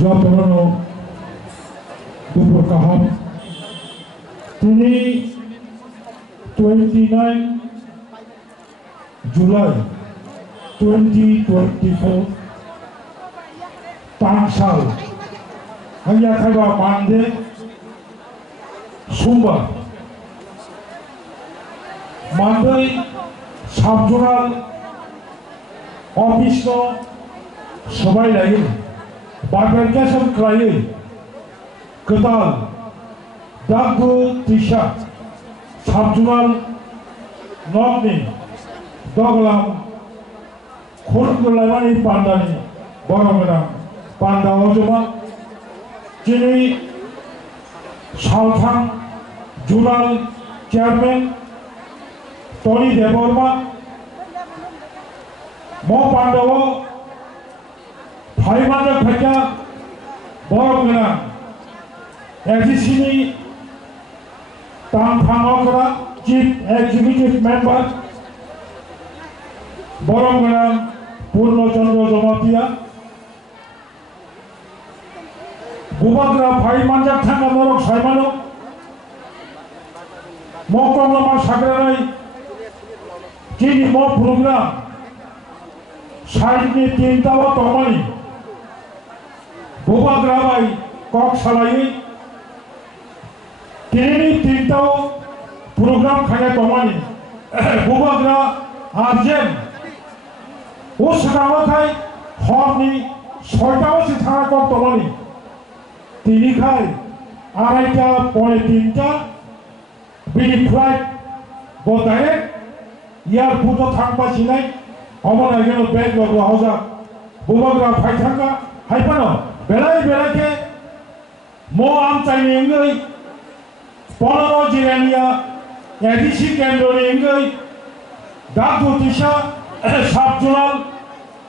যতনো দুপুর কাহাম তিনি 29 জুলাই 2024 तांसाल हंया खाइबा मानदे सोमबार मानदै साबजनाल अफिस सबाय लायो बारबेरकेसन खालायो गोदान दागु दैसा साबजनाल नगनि दगलाम खरगलायमानि पान्डानि बरगोनां पान्डा अजमा जिनि सालथां जुनाल चेयरमैन टनी देवर्मा म पांडव भाईमानो फैया बरगोनां एजिसिनि तांथांगरा चीफ एग्जीक्यूटिव मेंबर बरगोनां पूर्णचंद्र जमातिया बुबाग्रा भाई मानजाक थांगा नरक साइमानो मकमलामा साग्रानाय जिनि म प्रोग्राम साइडनि तीनटाव तमानि बुबाग्रा भाई कक सालायै तिनि तीनटाव प्रोग्राम खाया तमानि बुबाग्रा आर्जेन ओ सगावथाय हरनि 6टावसो थाङा कक तमानि তিনি খাই 2:30 পরে 3টা বিনি ফ্লাইট বতায়ে এয়ারপোর্ট থাকবাছিনাই অমনা গেল ব্যাগ লগো হজা বুবাগ্রা ফাইথাঙ্গা হাইপানো বেলাই বেলাকে মো আম চাইনি এঙ্গই 15 জিরানিয়া এডিসি কেন্দ্রে এঙ্গই দাগু দিশা সাবজনাল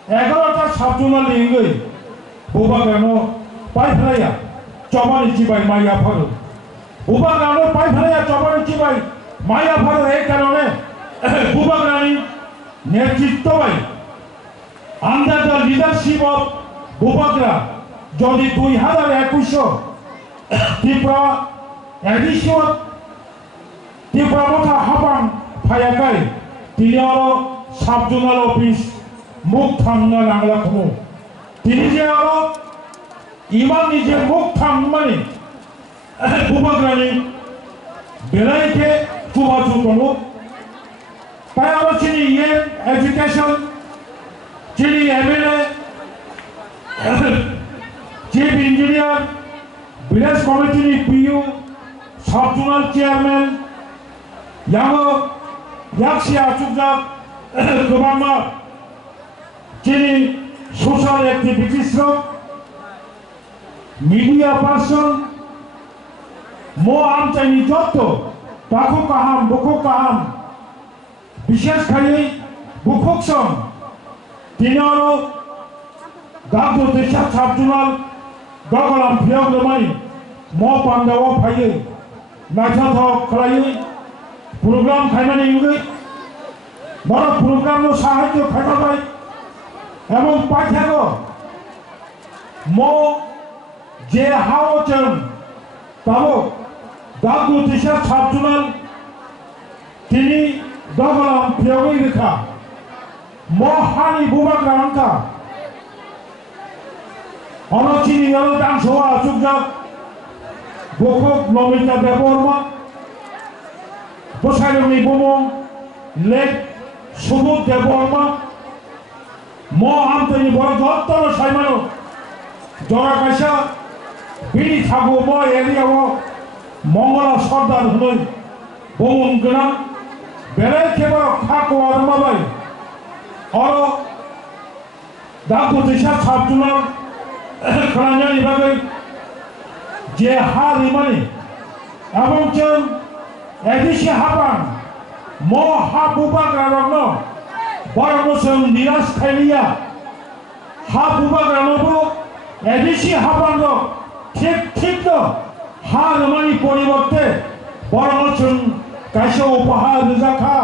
11টা সাবজনাল এঙ্গই বুবাগ্রানো পাইফলাইয়া चौबानी चिबाई माया फल बुबाग्रानो पाइफलाया चौबानी चिबाई माया फल एक कारणे बुबाग्रानी नेतृत्व भाई अंडर द लीडरशिप ऑफ बुबाग्रा जदि 2021 त्रिपुरा एडिशन त्रिपुरा मथा हाबां फायाकाय तिनियारो साब जोनाल ऑफिस मुख थांना नांगला खमु तिनि जे आरो इमान निजे मुख थांमानि बुबाग्रानि बेलायके फुबाजु दङ ताय आरो चिनि एजुकेशन चिनि एमएलए चीफ इंजीनियर विलेज कमिटीनि पीयू सब जोनाल चेयरमैन याङो याक्सिया चुकजाक गोबांमा चिनि सोशल एक्टिविटीज मीडिया पर्सन मो आम चाइनी जत्तो ताको काहाम बुखो काहाम विशेष खाई बुखोक्सन तिनारो दागो देशा साबजुनाल गगलाम फियाव दमाई मो पांडाव फायै नायथाथ खलायै प्रोग्राम खायनानै इंगै बड़ प्रोग्राम नो साहाय्य खायबाय एवं पाठ्यागो मो जे हावचन ताबो दागु दिशा साबजुनाल तिनि दगलाम फियावै रेखा महानि बुबाग्रा अंका अनचिनि यलो दांसोआ सुगजाक बखक नमिता देवर्मा बसायनि बुमं लेक सुबुत देवर्मा म आमतनि बड़ जत्तन साइमानो जरा कायसा बिनि थागो म एरियाव मंगला सरदार हुनै बमन गोनां बेराय केबा खाको आरमाबाय और दागु दैसा साबजुनाल खालामनायनि बागै जे हारिमानि एवं जों एडिसि हाबां म हा बुबाग्रानो बरमोसों निराश खायलिया हा बुबाग्रानोबो एडिसि हाबांनो ठीक हारिमानि परिवर्ते बरमोसों कायसा उपहार रजाखा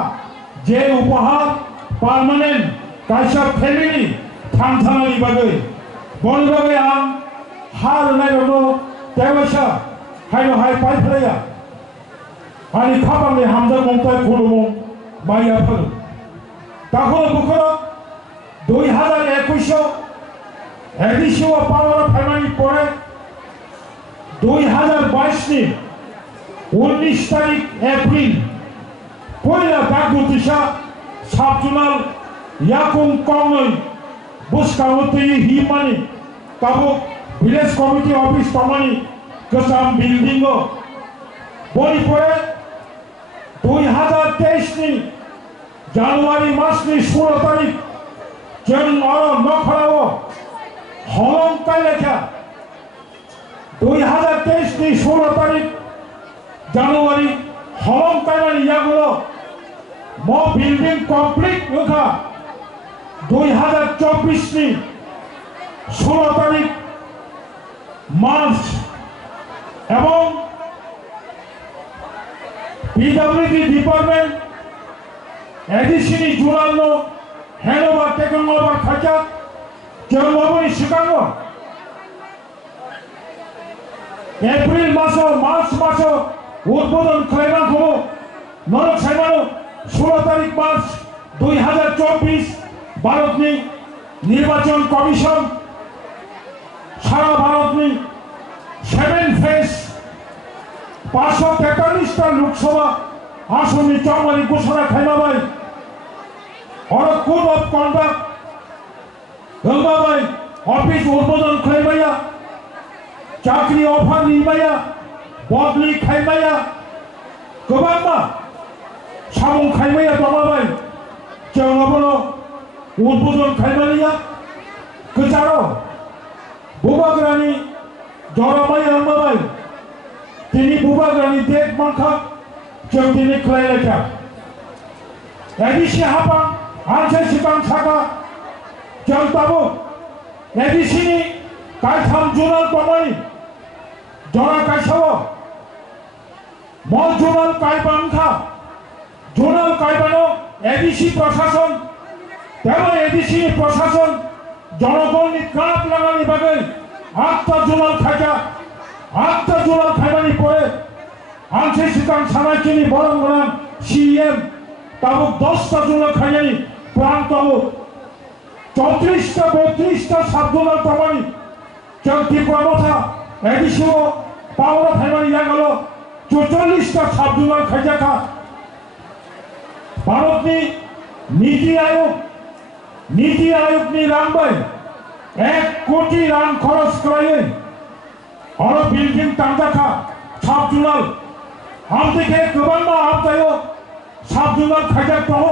जे उपहार पार्मानेंट कायसा फेमिली थांथानायनि बागै बनि बागै आं hal na no tewasha haino hai pai phraya ani khabang le hamza mongtai khulumo maya phalu takholo bukhoro 2021 এডিশিও পাওয়ার ফাইনালি পরে 2022 নি 19 তারিখ এপ্রিল পয়লা বাগদুতিসা সাবজুনাল ইয়াকুম কংনই বুসকাউতে হিমানি তাবো ভিলেজ কমিটি অফিস তমানি গোসাম বিল্ডিং বই পরে 2023 নি জানুয়ারি মাস নি 16 তারিখ জন অর নখরাও হলংকাই লেখা 2023 নি 16 তারিখ জানুয়ারি হলংকাই মানে ইয়াগুলো ম বিল্ডিং কমপ্লিট লেখা 2024 নি 16 তারিখ মার্চ এবং পিডব্লিউডি ডিপার্টমেন্ট এডিশনি জুলানো হ্যানোভার টেকনোভার খাঁচা জন্মভূমি শিকাগো এপ্রিল মাস মার্চ মাস উদ্বোধন খাইবান হবো নরক সাইমানো 16 তারিখ মার্চ 2024 ভারতনি নির্বাচন কমিশন সারা ভারতনি 7 ফেজ 543টা লোকসভা আসনে চৌমারি ঘোষণা খাইবাবাই और code of conduct Gangabai office उद्बोधन खाइबाया चाकरी ऑफर निबाया बदली खाइबाया गोबांबा सामुं खाइबाया दंबाबाय जोंनाबो उद्बोधन खाइबानिया गोजारो बुबाग्रानि जराबाय रंबाबाय दिनै बुबाग्रानि डेट मांखा जों दिनै खालायलायखा एडिसि हाबा आंसे सिगां सागा जोंताबो एडिसिनि गायथाम जुनाल दंमोन जरा गायसावो म जुनाल गायबांखा जुनाल गायबानो एडिसि प्रशासन तेबो एडिसिनि प्रशासन जनगणनि काप लागानि बागै 8टा जुनाल खायजा 8टा जुनाल खायबानि परे आंसे सिगां सानायखिनि बरं गोनां सीएम তাবো 10টা জুলা খাইনি প্রাণ তাবো 34টা 32টা সাবজুলা তামানি जों ত্রিপুরা এডিশিও পাওয়া ফাইমানি গেল 44টা সাবজুলা খাইজাখা ভারতনি নীতি আয়োগনি রাংবাই 1 কোটি রাং খরচ করাই আর বিল্ডিং টাंजाखा সাবজুলা আমদিকে गोबांबा আমতাयो সাবজুনাল খাইজা দহ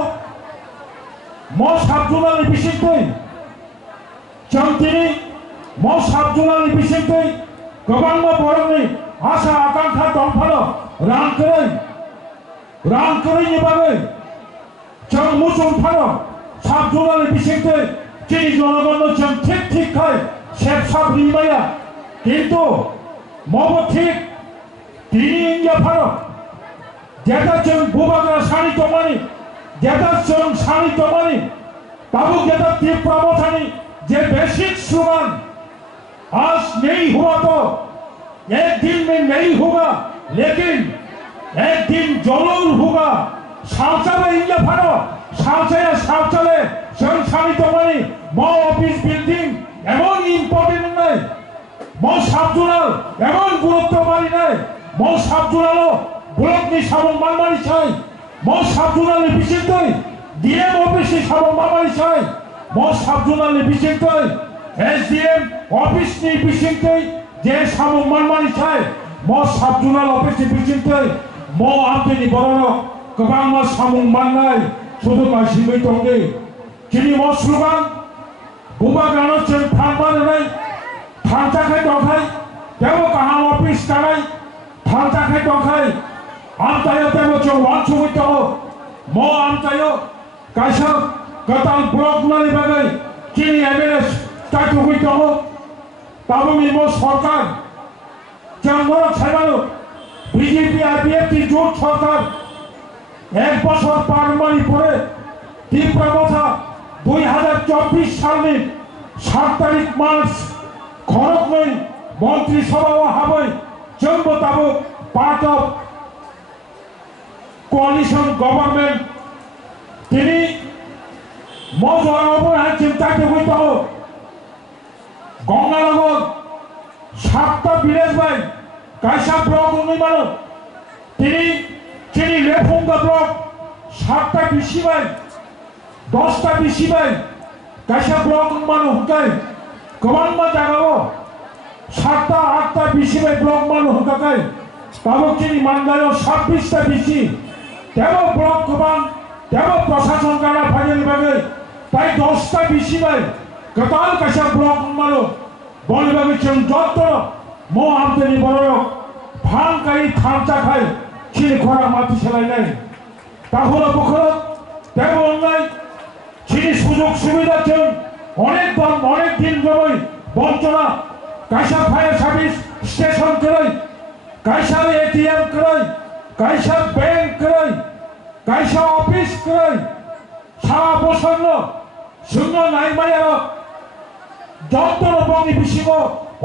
ম সাবজুনালनि बिसिंखै जों दिनै म साबजुनालनि बिसिंखै गोबांबा बरंनि आसा आकांक्षा दंफानो रांखोरैनि बागै जों मुसुंफानो साबजुनालनि बिसिंखै दिनै जनगणनो जों ठीक खाय सेबसाब रिबाया किन्तु मबो ठीक दिनै इंजाफानो जेटा जों बुबाग्रा सानि दंमानि जेटा जों सानि दंमानि ताबो जेटा त्रिपुरा मथानि जे बेसिक स्लोगान आज नहीं हुआ तो एक दिन में नहीं होगा लेकिन एक दिन जरूर होगा सावचाले इंजा फानो सावचाले जों सानि दंमानि म अफिस बिल्डिं एमन इम्पोर्टेंट নাই म साबजुनाल एमन गुरुत्व मानि নাই म साबजुनालो ब्लकनि साबं मानमानि चाय म साबजुनालनि बिसिंखै डीएम अफिसनि साबं मानमानि चाय म साबजुनालनि बिसिंखै एसडीएम अफिसनि बिसिंखै जे साबं मानमानि चाय म साबजुनाल अफिसनि बिसिंखै म आमतेनि बरनो गोबां मा साबं माननाय सुदु मासिमै दंदि दिनै म स्लोगान बुबाग्रानो जों थांबानाय थांजाखै दंखाय देवो गाहाम अफिस गानाय थांजाखै दंखाय आमतायो तेबो जों वानसुमै दङ म आमतायो गायसा गोदान ब्लक नानि बागै दिनै एमएलए स्टार्टुमै दङ ताबुनि म सरकार जों नरक साइबानो বিজেপি আইপিএফটি জোট সরকার 1 বছর পারমানি পরে তীব্রতা 2024 সালের 7 তারিখ মার্চ খড়গপুর মন্ত্রিসভাও হাबै जोंबो दाबो पार्ट ऑफ कोalition गवर्नमेंट তিনি মজরাবো চিন্তাতে হইতো গঙ্গানগর 7টা ভিলেজ বাই কাইসা ব্লক উন্নয়ন তিনি চিনি লেফুঙ্গা ব্লক 7টা বিসি বাই 10টা বিসি বাই কাইসা ব্লক উন্নয়ন হুকাই गोबां জায়গাও 7টা 8টা বিসি বাই ব্লক মান হুকাই তাবো চিনি মানদায় 26টা বিসি তেরো ব্লক গোবাं তেরো প্রশাসন গানা ফাইনালি বাগে তাই 10টা বিসি বাই গতাল কাইসা ব্লক উন্নয়ন বলবাগে जों যত মো আমতেনি বড় ভাঙকাই থামচা খাই চিনি খরা মাটি সেলাইনাই তাহলে বখর তেরো অন্যায় চিনি সুযোগ সুবিধা जों অনেক দিন ধরে বঞ্চনা কাইসা ফায়ার সার্ভিস স্টেশন করে কাইসা এটিএম করে কাইসা ব্যাংক করে কাইসা অফিস করে সারা বছর শূন্য নাইমায়ার যন্ত্র বঙ্গি বিশিব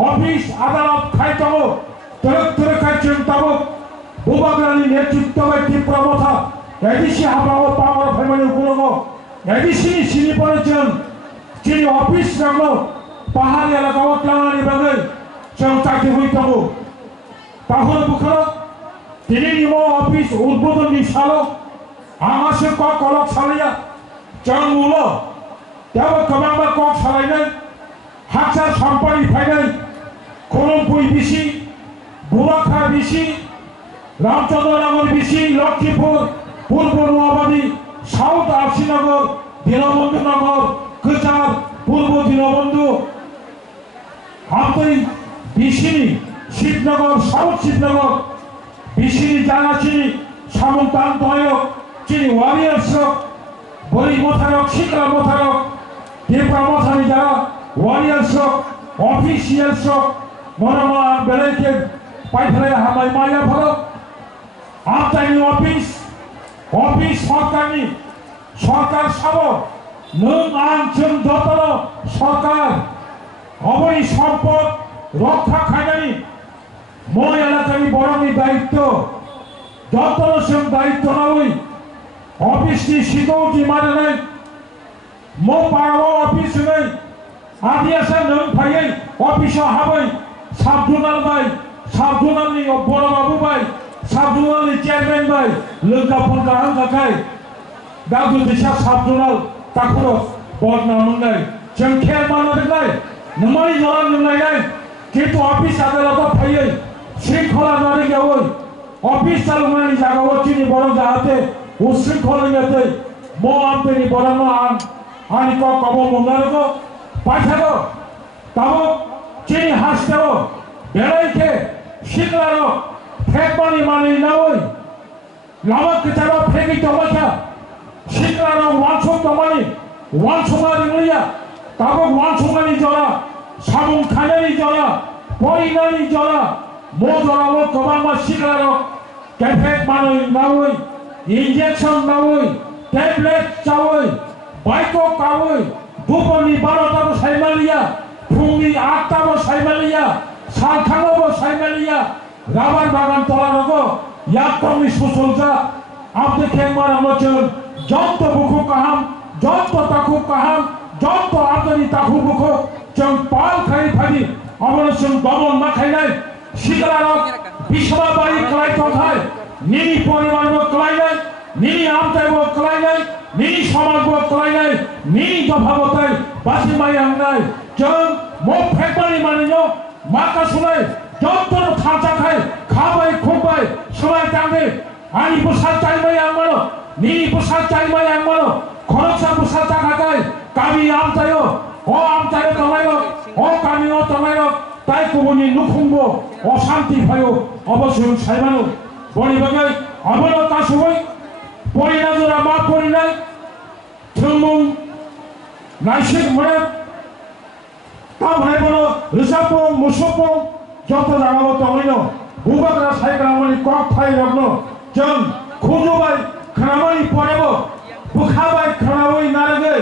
অফিস আদালত খাইতব তরে খাইছেন তাবো বুবাগ্রানি নেতৃত্বে ত্রিপুরা মথা এডিসি হাবাও পাওয়ার ফ্যামিলি গুলো এডিসি সিনি পড়েছেন চিনি অফিস রাখলো পাহাড়ি এলাকাও ক্লানি বাগে जों চাকরি হইতাম তাহলে বুখর তিনি নিম অফিস উদ্বোধনী সালো আমাসে কলক সালাইয়া जों উলো তেব কমাবা কক সালাইনাই হাকসা সম্পানি ফাইনাই খরমপুই VC Burakha VC Ramchandranagar VC Lakshmipur পূর্ব নোয়াবাদী সাউথ আরসিনগর দীনবন্ধু নগর কচার পূর্ব দীনবন্ধু হাতই বিশিনি শিবনগর সাউথ শিবনগর বিশিনি জানাচিনি সামন্তান্তয় চিনি ওয়ারিয়ার্স বলি মোথারক শিকরা মোথারক দেবরা মোথারি যারা ওয়ারিয়ার্স অফিসিয়ালস মনোমা বেলাইকে পাইফেলে হামাই মাইয়া ভালো আমতাইনি অফিস সরকার সাব নং আন जों যতন সরকার অবৈ সম্পদ রক্ষা খাইনানি মই এলাকানি বড়নি দায়িত্ব যতন जों দায়িত্ব নাওই অফিসনি সিগৌটি মানে নাই মো পাড়াও অফিস নাই আদিয়াসা নং ফাইयै অফিসাव হাबै সাবজোনাল বাই সাবজोनालनि বড় বাবু বাই সাবজोनालनि চেয়ারম্যান বাই लोंगा फनगा हांगाखाय दादु दिशा साबजोनाल ताकुरो बदना मोननाय जों खेल मानोदोंलाय नोंमानि जरा नोंलायनाय किन्तु अफिस आदालताव फायै शृंखला नारिगावै अफिस चालुनायनि जागाव चिनि बड़ जाहाते उशृंखलनियातै मो आमतेनि बड़नो आनि कब मोननारगो पाइथागो ताबो चिनि हासताव बेलायके शिखलारो फेकमानि मानि नावै लामा कचाराव फेगि तमाशा शिखलारो वानसं तमानि वानसंगानि मुलिया ताबो वानसंगानि जरा सामुं खानानि जरा परिनानि जरा मो जरावो गोबां शिखलारो कैफेक मानि नावै इंजेक्शन नावै टैबलेट चावै बाइको कावै दुपरनि 12टाबो साइमालिया फुंनि 8टाबो साइमालिया सानथाङावबो साइमालिया राबार बागान तलारगो याकमनि सुसलजा आपदे खेंमारामो जों যত বুকু কাহাম যত তাকু কাহাম যত আদনি তাকু বুকু जों পাল খাই ফাদি আমরা जों দমন না খাইনাই শিখলারক বিশমা বাড়ি ক্লাই কথায় নিনি পরিমাণ ক্লাইনাই নিনি আমতাইব ক্লাইনাই নিনি সমাজব ক্লাইনাই নিনি দফাবতাই বাসি মাই আংনাই जों মো ফেকমানি মানিনো মাকা শুনাই যত থাঁচা খাই খাবাই খুবাই সবাই টাঙ্গে আনি বসা চাইবাই আমারো নিনি বসা চাইবাই আমারো খরচা বসা টাকাটাই কামি আমতায়ো ও আমতায়ো তমায়ো ও কামিও তমায়ো তাই কবনি নুখুম্ব অশান্তি ভায়ো অবশ্যই সাইবানো বলিবাগাই অবলো কাশুবই পরিনাজরা মা পরিনাই থুমুং নাইসিক মনে তা ভাই বলো রিসাপং মুসপং যত জাগাবো তমাইনো বুবাগ্রা সাইগ্রামনি কক ফাই রগ্নো जों খুঁজোবাই খানামানি পড়েব বুখাবাই খানাবই নারগে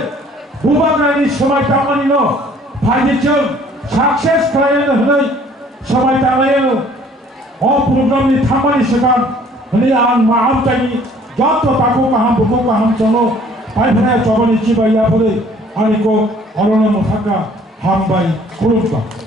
বুবাগ্রানি সময় তামানি ন ফাইদে जों সাকসেস খাইनो हनै सबाय तालायो अ प्रोग्रामनि थामानि सिगां हनै आं माहामतानि जत ताको kaham चलो पाइफोरा जबानि चिबाया बोरै आंनिखौ अरनो मुथाका हामबाय खुलुमबाय।